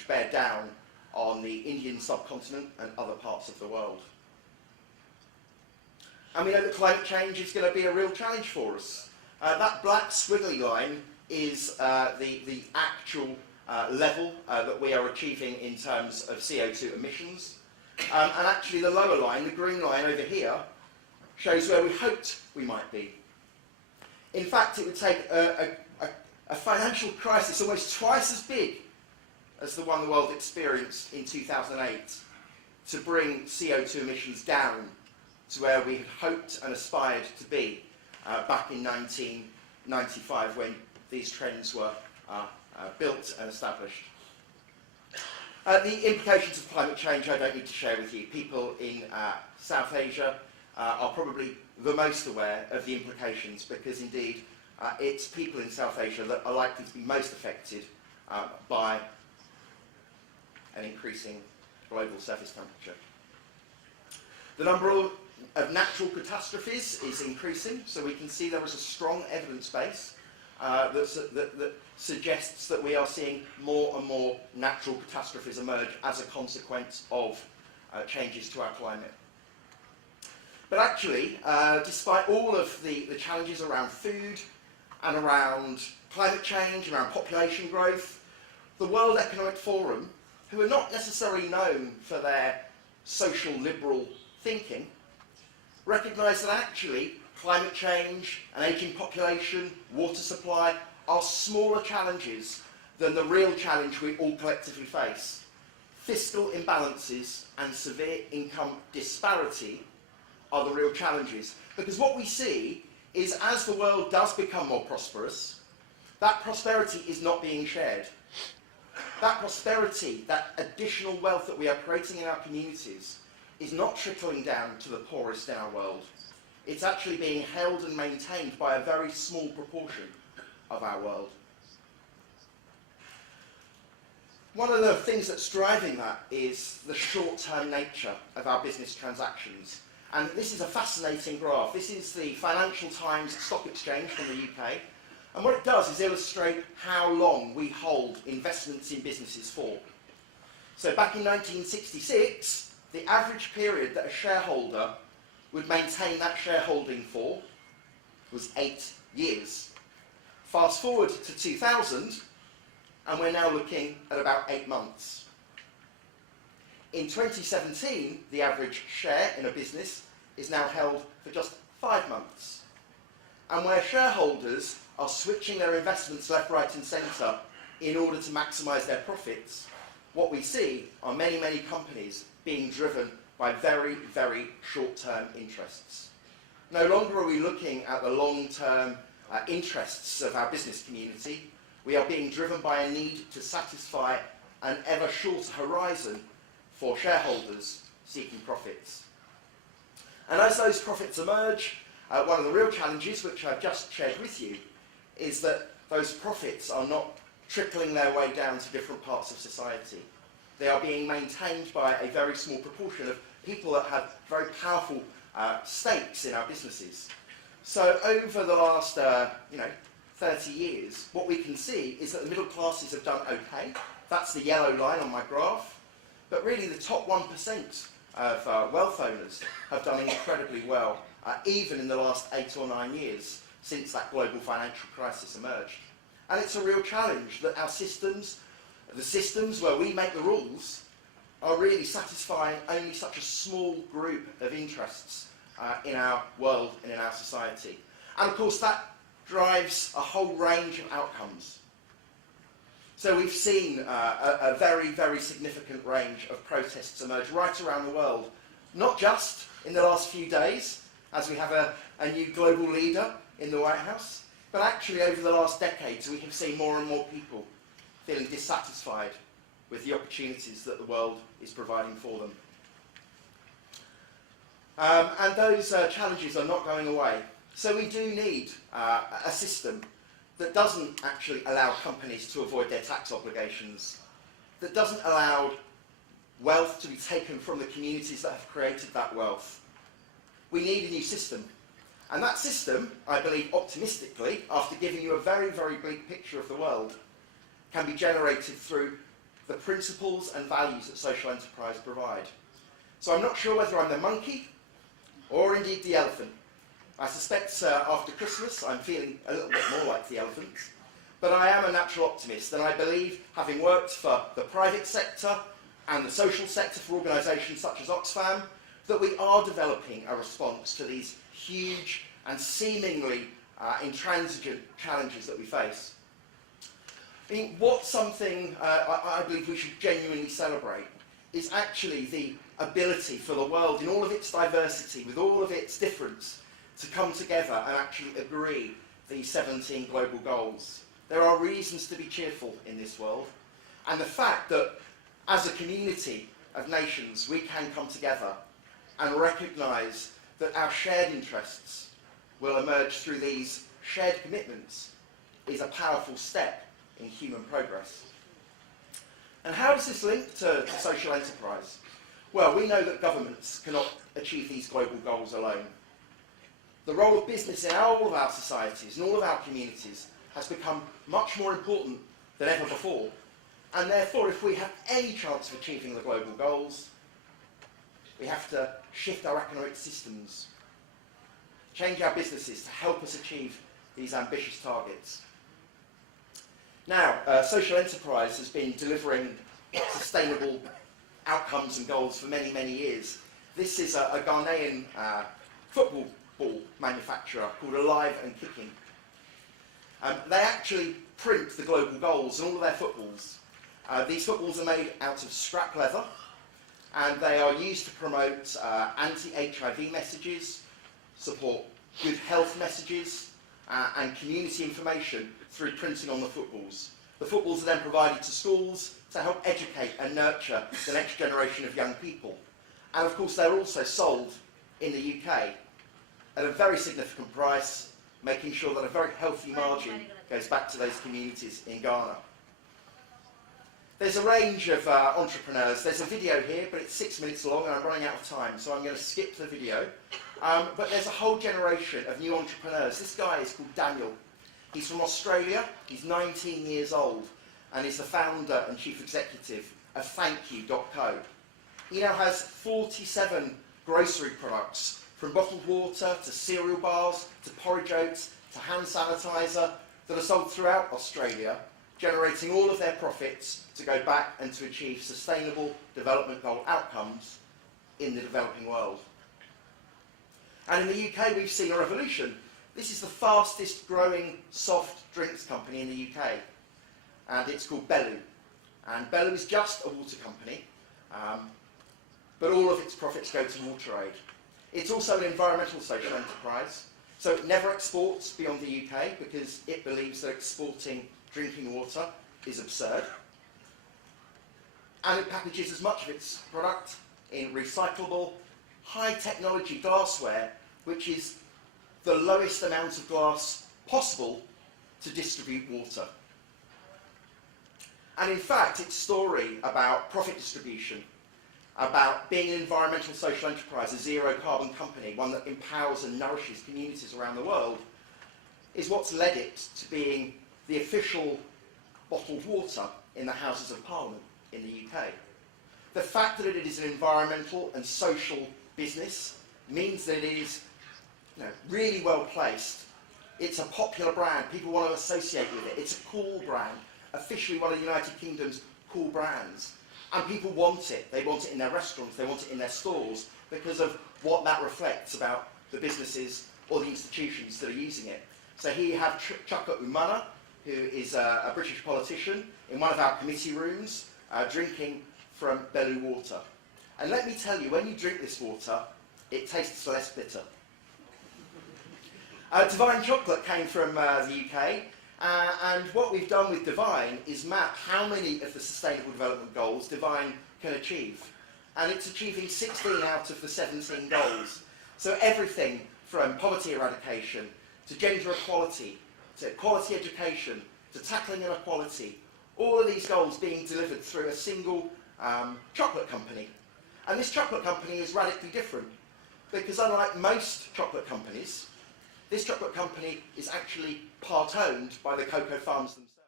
change bear down on the Indian subcontinent and other parts of the world. And we know that climate change is going to be a real challenge for us. That black squiggly line is the actual level that we are achieving in terms of CO2 emissions. And actually the lower line, the green line over here, shows where we hoped we might be. In fact, it would take a financial crisis almost twice as big as the one the world experienced in 2008 to bring CO2 emissions down to where we had hoped and aspired to be back in 1995 when these trends were built and established. The implications of climate change I don't need to share with you. People in South Asia are probably the most aware of the implications because indeed it's people in South Asia that are likely to be most affected by an increasing global surface temperature. The number of natural catastrophes is increasing, so we can see there is a strong evidence base that suggests that we are seeing more and more natural catastrophes emerge as a consequence of changes to our climate. But actually, despite all of the challenges around food and around climate change, around population growth, the World Economic Forum, who are not necessarily known for their social liberal thinking, recognise that actually climate change, an ageing population, water supply are smaller challenges than the real challenge we all collectively face. Fiscal imbalances and severe income disparity are the real challenges. Because what we see is as the world does become more prosperous, that prosperity is not being shared. That prosperity, that additional wealth that we are creating in our communities is not trickling down to the poorest in our world. It's actually being held and maintained by a very small proportion of our world. One of the things that's driving that is the short-term nature of our business transactions. And this is a fascinating graph. This is the Financial Times Stock Exchange from the UK. And what it does is illustrate how long we hold investments in businesses for. So back in 1966, the average period that a shareholder would maintain that shareholding for was 8 years. Fast forward to 2000, and we're now looking at about 8 months. In 2017, the average share in a business is now held for just 5 months. And where shareholders are switching their investments left, right and centre in order to maximise their profits, what we see are many, many companies being driven by very, very short-term interests. No longer are we looking at the long-term interests of our business community. We are being driven by a need to satisfy an ever shorter horizon for shareholders seeking profits. And as those profits emerge, one of the real challenges, which I've just shared with you, is that those profits are not trickling their way down to different parts of society. They are being maintained by a very small proportion of people that have very powerful stakes in our businesses. So over the last 30 years, what we can see is that the middle classes have done okay. That's the yellow line on my graph. But really the top 1% of wealth owners have done incredibly well, even in the last 8 or 9 years since that global financial crisis emerged. And it's a real challenge that our systems, the systems where we make the rules, are really satisfying only such a small group of interests in our world and in our society. And of course that drives a whole range of outcomes. So we've seen a very, very significant range of protests emerge right around the world, not just in the last few days, as we have a new global leader in the White House, but actually over the last decades we have seen more and more people feeling dissatisfied with the opportunities that the world is providing for them. And those challenges are not going away. So we do need a system that doesn't actually allow companies to avoid their tax obligations, that doesn't allow wealth to be taken from the communities that have created that wealth. We need a new system. And that system, I believe optimistically, after giving you a very, very bleak picture of the world, can be generated through the principles and values that social enterprise provide. So I'm not sure whether I'm the monkey or indeed the elephant. I suspect after Christmas I'm feeling a little bit more like the elephant, but I am a natural optimist, and I believe, having worked for the private sector and the social sector for organisations such as Oxfam, that we are developing a response to these huge and seemingly intransigent challenges that we face. I mean, what's something I believe we should genuinely celebrate is actually the ability for the world, in all of its diversity, with all of its difference, to come together and actually agree these 17 global goals. There are reasons to be cheerful in this world, and the fact that as a community of nations we can come together and recognise that our shared interests will emerge through these shared commitments is a powerful step in human progress. And how does this link to social enterprise? Well, we know that governments cannot achieve these global goals alone. The role of business in all of our societies and all of our communities has become much more important than ever before. And therefore, if we have any chance of achieving the global goals, we have to shift our economic systems, change our businesses to help us achieve these ambitious targets. Now, social enterprise has been delivering sustainable outcomes and goals for many, many years. This is a Ghanaian football ball manufacturer called Alive and Kicking. They actually print the global goals in all of their footballs. These footballs are made out of scrap leather, and they are used to promote anti-HIV messages, support good health messages, and community information through printing on the footballs. The footballs are then provided to schools to help educate and nurture the next generation of young people. And of course they're also sold in the UK at a very significant price, making sure that a very healthy margin goes back to those communities in Ghana. There's a range of entrepreneurs. There's a video here, but it's 6 minutes long and I'm running out of time, so I'm going to skip the video. But there's a whole generation of new entrepreneurs. This guy is called Daniel. He's from Australia, he's 19 years old, and he's the founder and chief executive of ThankYou.co. He now has 47 grocery products, from bottled water to cereal bars to porridge oats to hand sanitizer, that are sold throughout Australia, generating all of their profits to go back and to achieve sustainable development goal outcomes in the developing world. And in the UK we've seen a revolution. This is the fastest growing soft drinks company in the UK, and it's called Bellu. And Bellu is just a water company, but all of its profits go to water aid. It's also an environmental social enterprise, so it never exports beyond the UK because it believes that exporting drinking water is absurd. And it packages as much of its product in recyclable, high technology glassware, which is the lowest amount of glass possible to distribute water. And in fact, its story about profit distribution, about being an environmental social enterprise, a zero carbon company, one that empowers and nourishes communities around the world, is what's led it to being the official bottled water in the Houses of Parliament in the UK. The fact that it is an environmental and social business means that it is really well placed. It's a popular brand, people want to associate with it. It's a cool brand, officially one of the United Kingdom's cool brands. And people want it. They want it in their restaurants, they want it in their stores, because of what that reflects about the businesses or the institutions that are using it. So here you have Chuka Umunna, who is a British politician, in one of our committee rooms, drinking from Bellu water. And let me tell you, when you drink this water, it tastes less bitter. Divine Chocolate came from the UK, and what we've done with Divine is map how many of the Sustainable Development Goals Divine can achieve. And it's achieving 16 out of the 17 goals. So everything from poverty eradication, to gender equality, to quality education, to tackling inequality, all of these goals being delivered through a single chocolate company. And this chocolate company is radically different, because unlike most chocolate companies, this chocolate company is actually part-owned by the cocoa farms themselves.